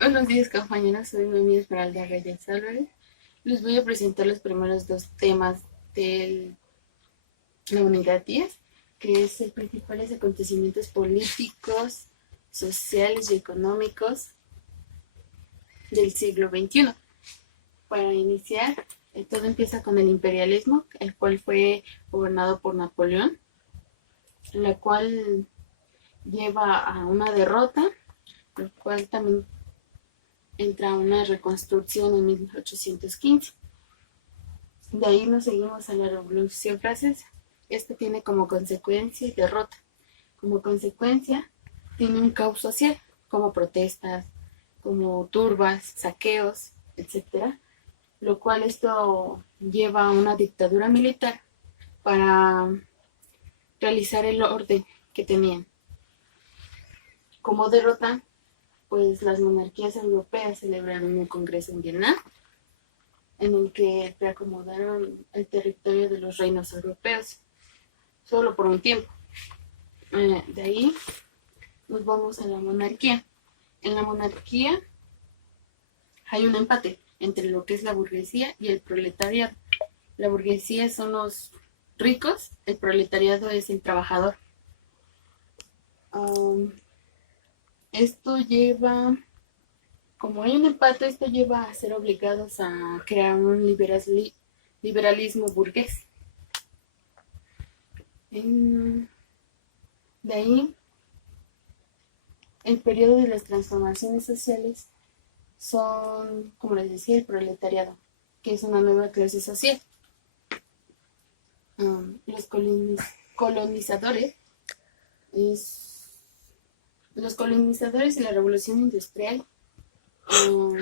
Buenos días, compañeros. Soy Noemí Esmeralda Reyes Álvarez. Les voy a presentar los primeros dos temas de la unidad 10, que es los principales acontecimientos políticos, sociales y económicos del siglo XXI. Para iniciar, todo empieza con el imperialismo, el cual fue gobernado por Napoleón, la cual lleva a una derrota, lo cual también entra una reconstrucción en 1815. De ahí nos seguimos a la Revolución Francesa. Esto tiene como consecuencia derrota. Como consecuencia tiene un caos social, como protestas, como turbas, saqueos, etcétera, lo cual esto lleva a una dictadura militar para realizar el orden que tenían. Como derrota, pues las monarquías europeas celebraron un congreso en Viena en el que reacomodaron el territorio de los reinos europeos, solo por un tiempo. De ahí nos vamos a la monarquía. En la monarquía hay un empate entre lo que es la burguesía y el proletariado. La burguesía son los ricos, el proletariado es el trabajador. Um, Esto lleva, como hay un empate, esto lleva a ser obligados a crear un liberalismo burgués. De ahí, el periodo de las transformaciones sociales son, como les decía, el proletariado, que es una nueva clase social. Los colonizadores es, los colonizadores y la revolución industrial um,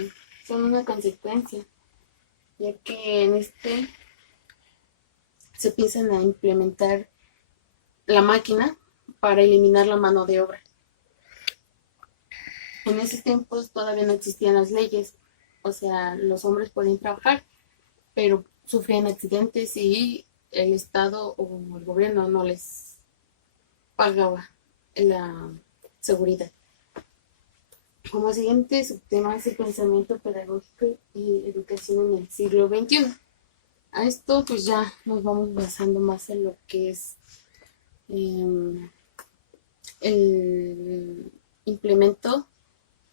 son una consecuencia, ya que en este se empiezan a implementar la máquina para eliminar la mano de obra. En esos tiempos todavía no existían las leyes, o sea, los hombres podían trabajar, pero sufrían accidentes y el Estado o el gobierno no les pagaba la seguridad. Como siguiente subtema es el pensamiento pedagógico y educación en el siglo XXI. A esto pues ya nos vamos basando más en lo que es eh, el implemento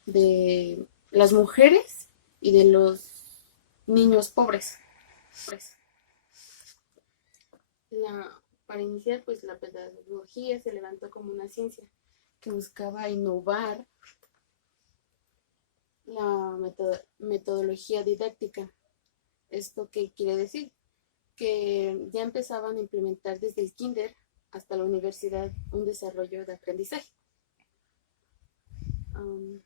de las mujeres y de los niños pobres. Para iniciar, pues la pedagogía se levantó como una ciencia que buscaba innovar la metodología didáctica. ¿Esto qué quiere decir? Que ya empezaban a implementar desde el kinder hasta la universidad un desarrollo de aprendizaje. Um,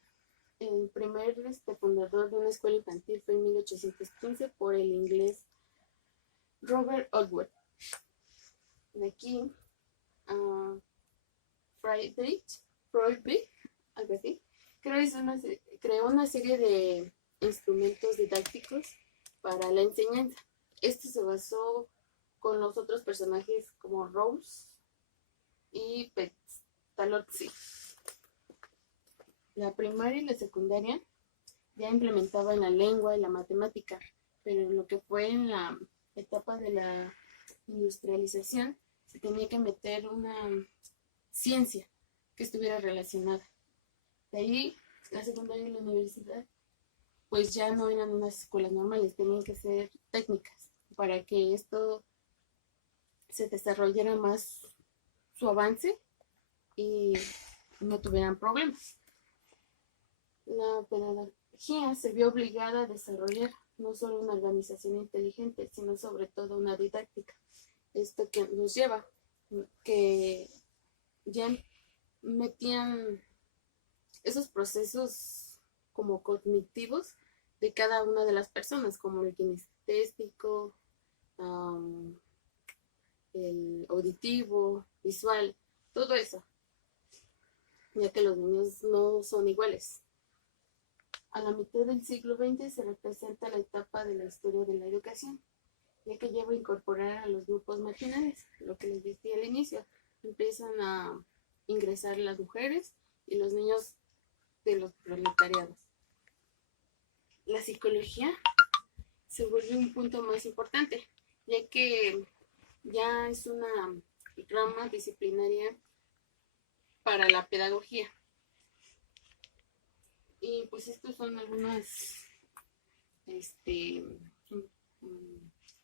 el primer fundador de una escuela infantil fue en 1815 por el inglés Robert Outwood. De aquí, uh, Friedrich, algo así, creó una serie de instrumentos didácticos para la enseñanza. Esto se basó con los otros personajes como Rose y Pestalozzi. La primaria y la secundaria ya implementaban la lengua y la matemática, pero en lo que fue en la etapa de la industrialización se tenía que meter una ciencia que estuviera relacionada. De ahí, la secundaria y la universidad, pues ya no eran unas escuelas normales, tenían que ser técnicas para que esto se desarrollara más su avance y no tuvieran problemas. La pedagogía se vio obligada a desarrollar no solo una organización inteligente, sino sobre todo una didáctica. Esto que nos lleva que ya metían esos procesos como cognitivos de cada una de las personas, como el kinestésico, um, el auditivo, visual, todo eso, ya que los niños no son iguales. A la mitad del siglo XX se representa la etapa de la historia de la educación, ya que lleva a incorporar a los grupos marginales, lo que les decía al inicio, empiezan a ingresar las mujeres y los niños de los proletariados. la psicología se vuelve un punto más importante, ya que ya es una rama disciplinaria para la pedagogía. Y pues estos son este,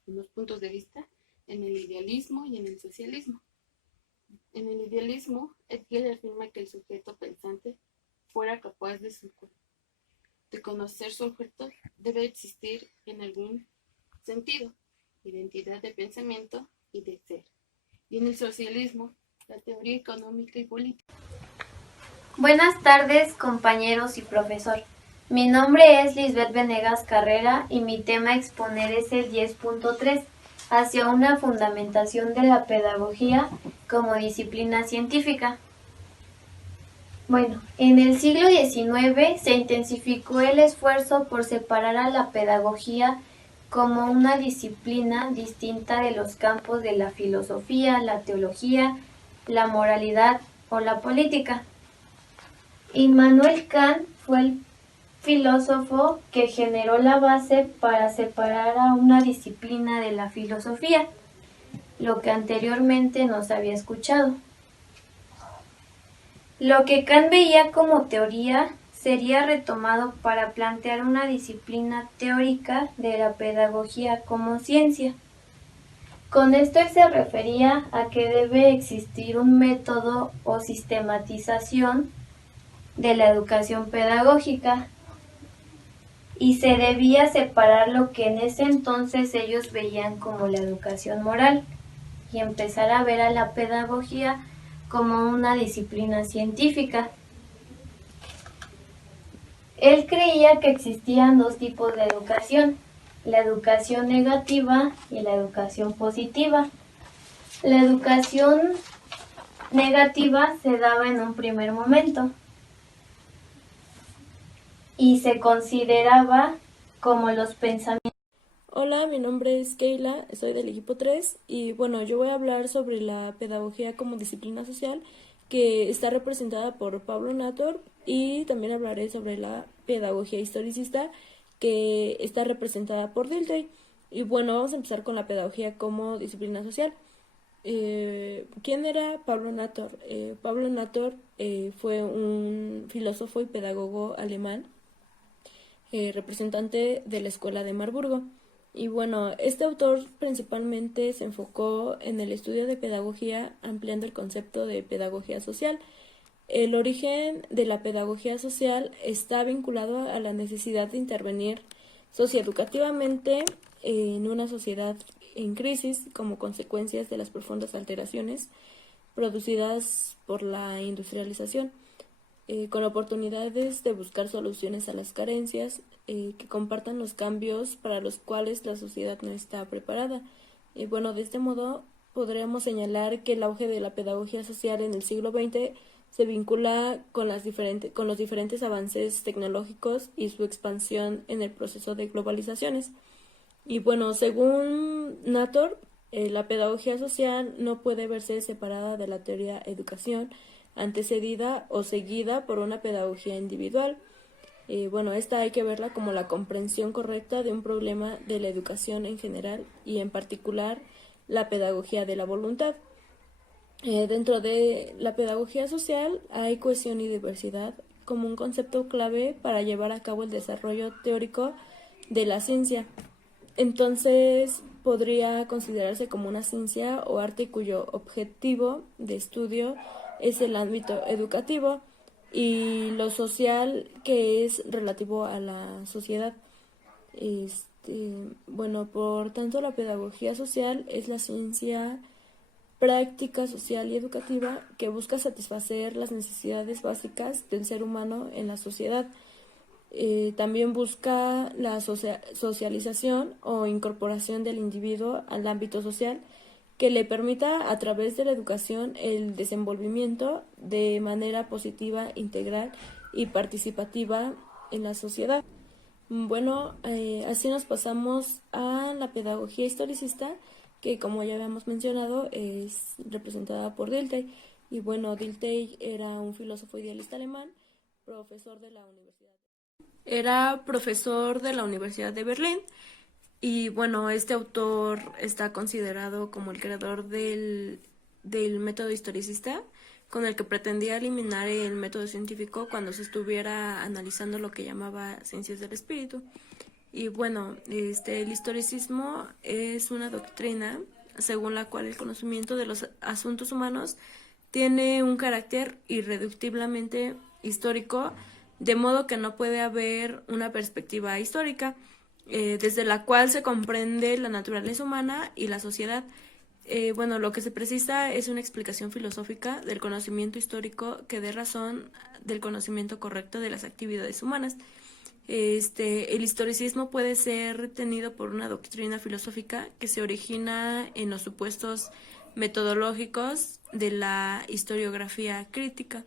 unos puntos de vista en el idealismo y en el socialismo. En el idealismo, Edgell afirma que el sujeto pensante fuera capaz de conocer su objeto, debe existir en algún sentido, identidad de pensamiento y de ser. Y en el socialismo, la teoría económica y política. Buenas tardes, compañeros y profesor. Mi nombre es Lisbeth Venegas Carrera y mi tema a exponer es el 10.3, hacia una fundamentación de la pedagogía como disciplina científica. Bueno, en el siglo XIX se intensificó el esfuerzo por separar a la pedagogía como una disciplina distinta de los campos de la filosofía, la teología, la moralidad o la política. Immanuel Kant fue el filósofo que generó la base para separar a una disciplina de la filosofía, lo que anteriormente no se había escuchado. Lo que Kant veía como teoría sería retomado para plantear una disciplina teórica de la pedagogía como ciencia. Con esto él se refería a que debe existir un método o sistematización de la educación pedagógica y se debía separar lo que en ese entonces ellos veían como la educación moral y empezar a ver a la pedagogía como una disciplina científica. Él creía que existían dos tipos de educación, la educación negativa y la educación positiva. La educación negativa se daba en un primer momento y se consideraba como los pensamientos. Hola, mi nombre es Keila, soy del equipo 3 y bueno, yo voy a hablar sobre la pedagogía como disciplina social que está representada por Pablo Nator y también hablaré sobre la pedagogía historicista que está representada por Dilthey. Y bueno, vamos a empezar con la pedagogía como disciplina social. ¿Quién era Pablo Nator? Pablo Nator fue un filósofo y pedagogo alemán, representante de la Escuela de Marburgo. Y bueno, este autor principalmente se enfocó en el estudio de pedagogía, ampliando el concepto de pedagogía social. El origen de la pedagogía social está vinculado a la necesidad de intervenir socioeducativamente en una sociedad en crisis como consecuencias de las profundas alteraciones producidas por la industrialización, con oportunidades de buscar soluciones a las carencias, que compartan los cambios para los cuales la sociedad no está preparada. Y bueno, de este modo podríamos señalar que el auge de la pedagogía social en el siglo XX se vincula con los diferentes avances tecnológicos y su expansión en el proceso de globalizaciones. Y bueno, según Nator, la pedagogía social no puede verse separada de la teoría educación, antecedida o seguida por una pedagogía individual. Bueno, esta hay que verla como la comprensión correcta de un problema de la educación en general y en particular la pedagogía de la voluntad. Dentro de la pedagogía social hay cohesión y diversidad como un concepto clave para llevar a cabo el desarrollo teórico de la ciencia. Entonces podría considerarse como una ciencia o arte cuyo objetivo de estudio es el ámbito educativo y lo social que es relativo a la sociedad. Bueno, por tanto la pedagogía social es la ciencia práctica, social y educativa que busca satisfacer las necesidades básicas del ser humano en la sociedad. También busca la socialización o incorporación del individuo al ámbito social que le permita a través de la educación el desenvolvimiento de manera positiva, integral y participativa en la sociedad. Bueno, así nos pasamos a la pedagogía historicista, que como ya habíamos mencionado es representada por Dilthey. Y bueno, Dilthey era un filósofo idealista alemán, profesor de la universidad. Era profesor de la Universidad de Berlín y bueno, este autor está considerado como el creador del método historicista, con el que pretendía eliminar el método científico cuando se estuviera analizando lo que llamaba ciencias del espíritu. Y bueno, el historicismo es una doctrina según la cual el conocimiento de los asuntos humanos tiene un carácter irreductiblemente histórico, de modo que no puede haber una perspectiva histórica, desde la cual se comprende la naturaleza humana y la sociedad. Bueno, lo que se precisa es una explicación filosófica del conocimiento histórico que dé razón del conocimiento correcto de las actividades humanas. El historicismo puede ser tenido por una doctrina filosófica que se origina en los supuestos metodológicos de la historiografía crítica.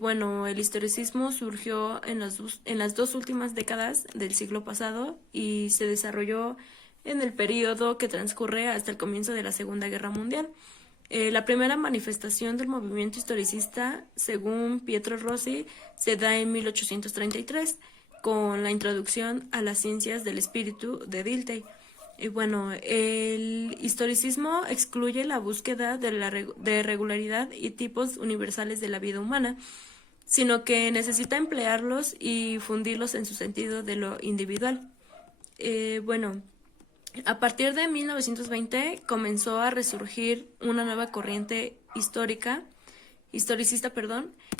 Bueno, el historicismo surgió en las dos últimas décadas del siglo pasado y se desarrolló en el periodo que transcurre hasta el comienzo de la Segunda Guerra Mundial. La primera manifestación del movimiento historicista, según Pietro Rossi, se da en 1833 con la introducción a las ciencias del espíritu de Dilthey. Y bueno, el historicismo excluye la búsqueda de regularidad y tipos universales de la vida humana, sino que necesita emplearlos y fundirlos en su sentido de lo individual. Bueno, a partir de 1920 comenzó a resurgir una nueva corriente historicista,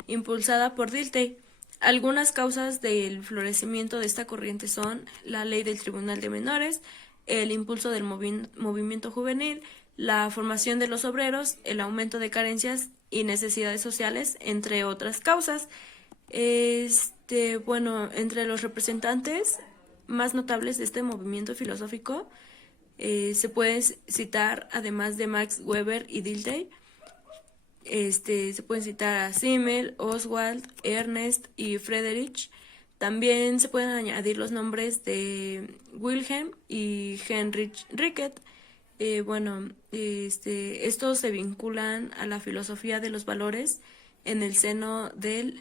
impulsada por Dilthey. Algunas causas del florecimiento de esta corriente son la ley del Tribunal de Menores, el impulso del movimiento juvenil, la formación de los obreros, el aumento de carencias y necesidades sociales, entre otras causas. Bueno, entre los representantes más notables de este movimiento filosófico se pueden citar, además de Max Weber y Dilthey, se pueden citar a Simmel, Oswald, Ernest y Friedrich. También se pueden añadir los nombres de Wilhelm y Heinrich Ricket. Estos se vinculan a la filosofía de los valores en el seno del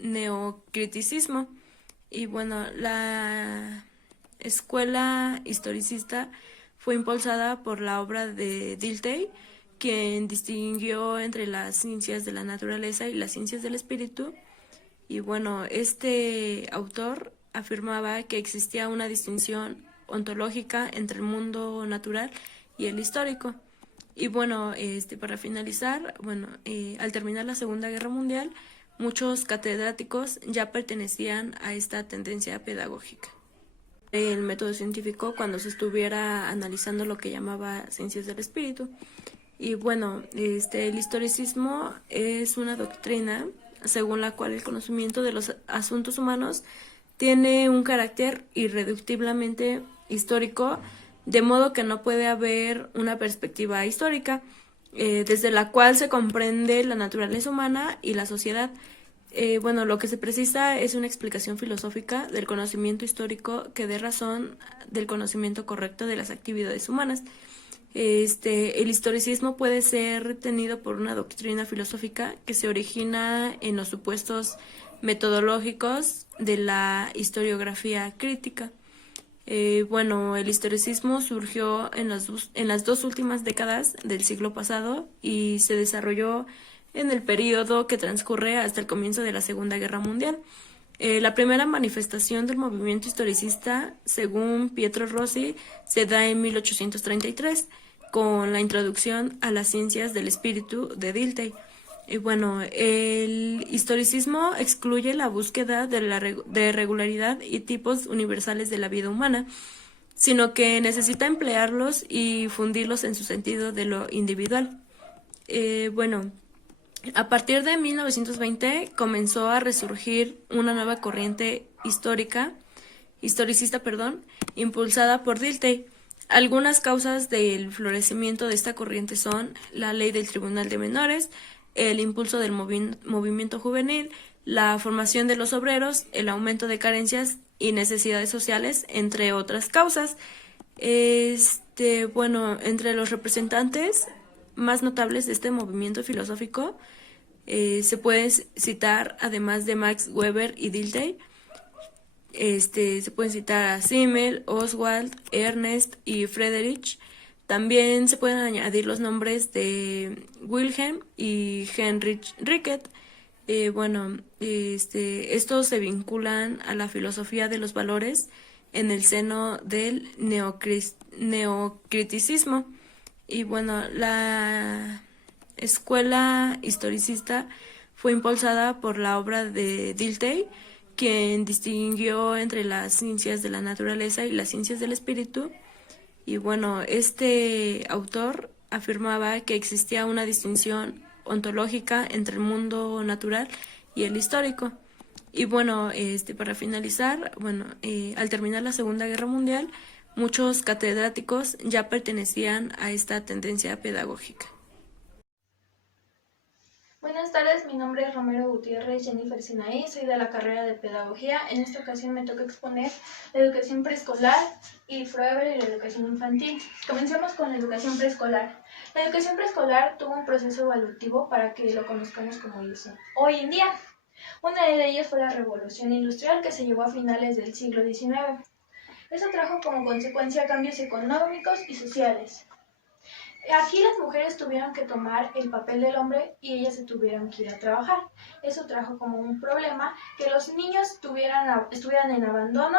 neocriticismo. Y bueno, la escuela historicista fue impulsada por la obra de Dilthey, quien distinguió entre las ciencias de la naturaleza y las ciencias del espíritu. Y bueno, este autor afirmaba que existía una distinción ontológica entre el mundo natural y el histórico. Y bueno, para finalizar, al terminar la Segunda Guerra Mundial, muchos catedráticos ya pertenecían a esta tendencia pedagógica. El método científico cuando se estuviera analizando lo que llamaba ciencias del espíritu. Y bueno, el historicismo es una doctrina según la cual el conocimiento de los asuntos humanos tiene un carácter irreductiblemente histórico, de modo que no puede haber una perspectiva histórica, desde la cual se comprende la naturaleza humana y la sociedad. Lo que se precisa es una explicación filosófica del conocimiento histórico que dé razón del conocimiento correcto de las actividades humanas. El historicismo puede ser tenido por una doctrina filosófica que se origina en los supuestos metodológicos de la historiografía crítica. El historicismo surgió en las dos últimas décadas del siglo pasado y se desarrolló en el periodo que transcurre hasta el comienzo de la Segunda Guerra Mundial. La primera manifestación del movimiento historicista, según Pietro Rossi, se da en 1833 con la introducción a las ciencias del espíritu de Dilthey. El historicismo excluye la búsqueda de regularidad y tipos universales de la vida humana, sino que necesita emplearlos y fundirlos en su sentido de lo individual. A partir de 1920 comenzó a resurgir una nueva corriente historicista, impulsada por Dilthey. Algunas causas del florecimiento de esta corriente son la ley del Tribunal de Menores, el impulso del movimiento juvenil, la formación de los obreros, el aumento de carencias y necesidades sociales, entre otras causas. Entre los representantes más notables de este movimiento filosófico Se pueden citar, además de Max Weber y Dilthey, se pueden citar a Simmel, Oswald, Ernest y Friedrich. También se pueden añadir los nombres de Wilhelm y Heinrich Ricket. Estos se vinculan a la filosofía de los valores en el seno del neocriticismo. Y bueno, la escuela historicista fue impulsada por la obra de Dilthey, quien distinguió entre las ciencias de la naturaleza y las ciencias del espíritu. Y bueno, este autor afirmaba que existía una distinción ontológica entre el mundo natural y el histórico. Y bueno, para finalizar, al terminar la Segunda Guerra Mundial, muchos catedráticos ya pertenecían a esta tendencia pedagógica. Buenas tardes, mi nombre es Romero Gutiérrez Jennifer Sinaí, soy de la carrera de Pedagogía. En esta ocasión me toca exponer la educación preescolar y Froebel y la educación infantil. Comencemos con la educación preescolar. La educación preescolar tuvo un proceso evolutivo para que lo conozcamos como hoy en día. Una de ellas fue la revolución industrial que se llevó a finales del siglo XIX. Eso trajo como consecuencia cambios económicos y sociales. Aquí las mujeres tuvieron que tomar el papel del hombre y ellas se tuvieron que ir a trabajar. Eso trajo como un problema que los niños estuvieran en abandono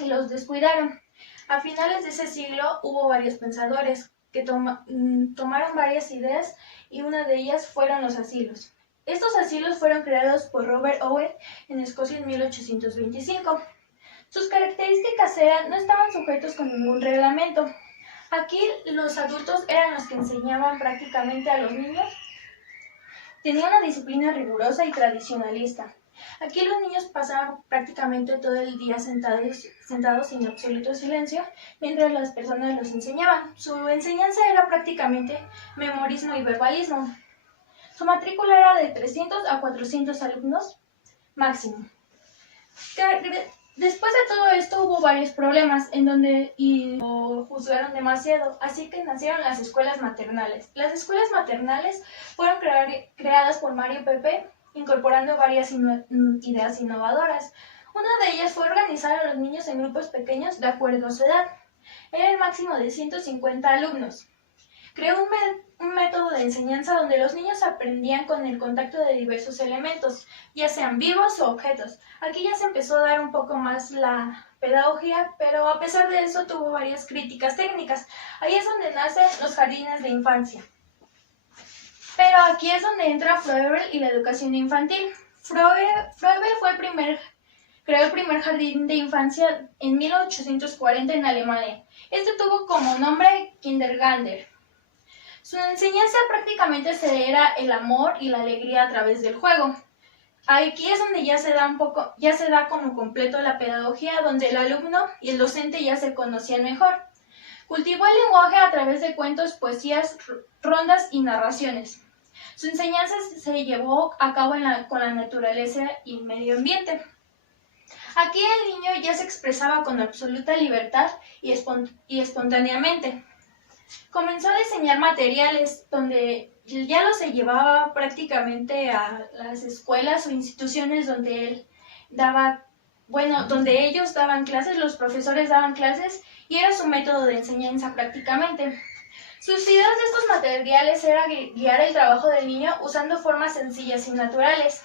y los descuidaron. A finales de ese siglo hubo varios pensadores que tomaron varias ideas y una de ellas fueron los asilos. Estos asilos fueron creados por Robert Owen en Escocia en 1825. Sus características eran: no estaban sujetos con ningún reglamento. Aquí los adultos eran los que enseñaban prácticamente a los niños. Tenían una disciplina rigurosa y tradicionalista. Aquí los niños pasaban prácticamente todo el día sentados en absoluto silencio mientras las personas los enseñaban. Su enseñanza era prácticamente memorismo y verbalismo. Su matrícula era de 300 a 400 alumnos máximo. Después de todo esto hubo varios problemas y lo juzgaron demasiado, así que nacieron las escuelas maternales. Las escuelas maternales fueron creadas por Mario Pepe, incorporando varias ideas innovadoras. Una de ellas fue organizar a los niños en grupos pequeños de acuerdo a su edad. Era el máximo de 150 alumnos. Creó un método de enseñanza donde los niños aprendían con el contacto de diversos elementos, ya sean vivos o objetos. Aquí ya se empezó a dar un poco más la pedagogía, pero a pesar de eso tuvo varias críticas técnicas. Ahí es donde nacen los jardines de infancia. Pero aquí es donde entra Froebel y la educación infantil. Froebel creó el primer jardín de infancia en 1840 en Alemania. Este tuvo como nombre Kindergarten. Su enseñanza prácticamente era el amor y la alegría a través del juego. Aquí es donde ya se da como completo la pedagogía, donde el alumno y el docente ya se conocían mejor. Cultivó el lenguaje a través de cuentos, poesías, rondas y narraciones. Su enseñanza se llevó a cabo con la naturaleza y medio ambiente. Aquí el niño ya se expresaba con absoluta libertad y espontáneamente. Comenzó a diseñar materiales donde ya se llevaba prácticamente a las escuelas o instituciones donde donde ellos daban clases, los profesores daban clases y era su método de enseñanza prácticamente. Sus ideas de estos materiales era guiar el trabajo del niño usando formas sencillas y naturales.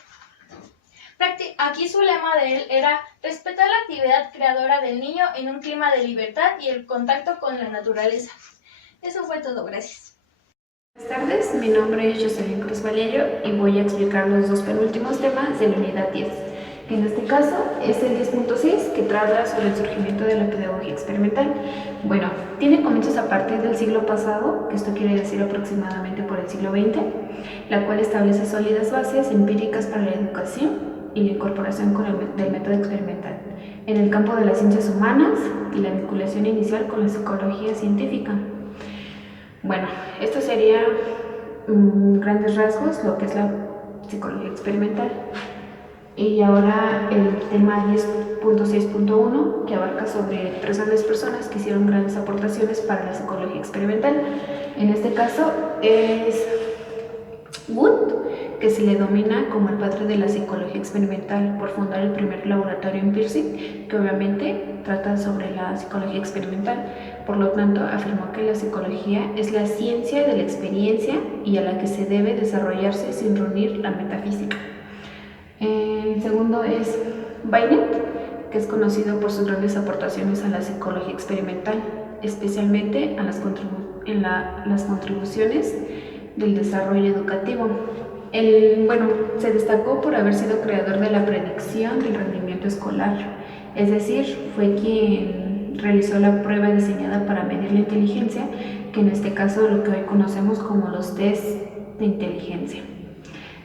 Aquí su lema de él era respetar la actividad creadora del niño en un clima de libertad y el contacto con la naturaleza. Eso fue todo, gracias. Buenas tardes, mi nombre es Jocelyn Cruz Valerio y voy a explicar los dos penúltimos temas de la unidad 10. En este caso es el 10.6 que trata sobre el surgimiento de la pedagogía experimental. Bueno, tiene comienzos a partir del siglo pasado, que esto quiere decir aproximadamente por el siglo XX, la cual establece sólidas bases empíricas para la educación y la incorporación del método experimental en el campo de las ciencias humanas y la vinculación inicial con la psicología científica. Bueno, esto sería grandes rasgos lo que es la psicología experimental. Y ahora el tema 10.6.1, que abarca sobre tres grandes personas que hicieron grandes aportaciones para la psicología experimental. En este caso es Wood, que se le domina como el padre de la psicología experimental por fundar el primer laboratorio en Pearson, que obviamente trata sobre la psicología experimental. Por lo tanto, afirmó que la psicología es la ciencia de la experiencia y a la que se debe desarrollarse sin reunir la metafísica. El segundo es Binet, que es conocido por sus grandes aportaciones a la psicología experimental, especialmente a las contribuciones del desarrollo educativo. Se destacó por haber sido creador de la predicción del rendimiento escolar, es decir, fue quien realizó la prueba diseñada para medir la inteligencia, que en este caso lo que hoy conocemos como los test de inteligencia.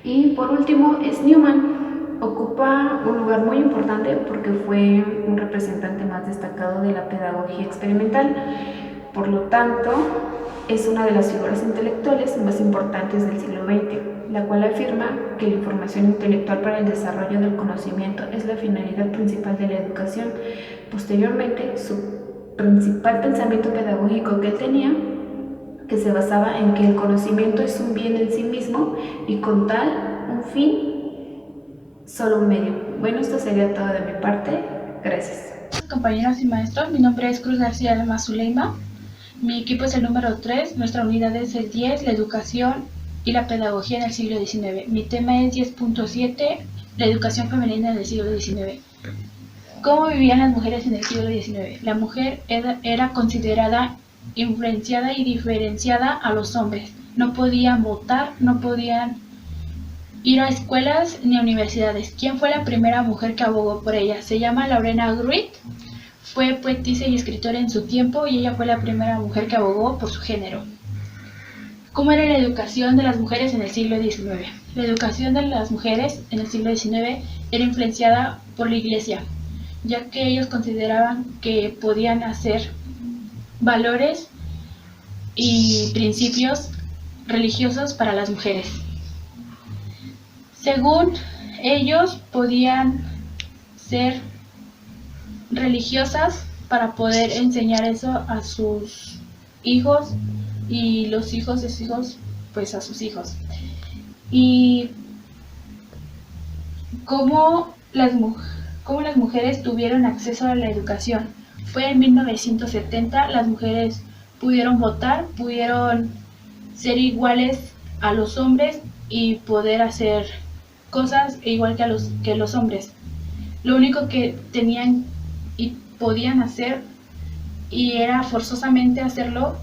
Y por último es Newman. Ocupa un lugar muy importante porque fue un representante más destacado de la pedagogía experimental. Por lo tanto, es una de las figuras intelectuales más importantes del siglo XX, la cual afirma que la información intelectual para el desarrollo del conocimiento es la finalidad principal de la educación. Posteriormente, su principal pensamiento pedagógico que él tenía, que se basaba en que el conocimiento es un bien en sí mismo y con tal un fin, solo un medio. Bueno, esto sería todo de mi parte. Gracias. Compañeros y maestros, mi nombre es Cruz García Alma Zuleima. Mi equipo es el número 3, nuestra unidad es el 10, la educación y la pedagogía en el siglo XIX. Mi tema es 10.7, la educación femenina en el siglo XIX. ¿Cómo vivían las mujeres en el siglo XIX? La mujer era considerada influenciada y diferenciada a los hombres. No podían votar, no podían ir a escuelas ni a universidades. ¿Quién fue la primera mujer que abogó por ella? Se llama Lorena Greene. Fue poetisa y escritora en su tiempo y ella fue la primera mujer que abogó por su género. ¿Cómo era la educación de las mujeres en el siglo XIX? La educación de las mujeres en el siglo XIX era influenciada por la Iglesia, ya que ellos consideraban que podían hacer valores y principios religiosos para las mujeres. Según ellos, podían ser religiosas para poder enseñar eso a sus hijos y los hijos de sus hijos, pues a sus hijos. Y cómo las mujeres tuvieron acceso a la educación. Fue en 1970, las mujeres pudieron votar, pudieron ser iguales a los hombres y poder hacer cosas igual que los hombres. Lo único que tenían y podían hacer, y era forzosamente hacerlo,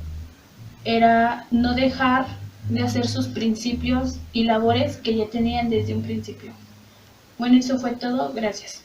era no dejar de hacer sus principios y labores que ya tenían desde un principio. Bueno, eso fue todo. Gracias.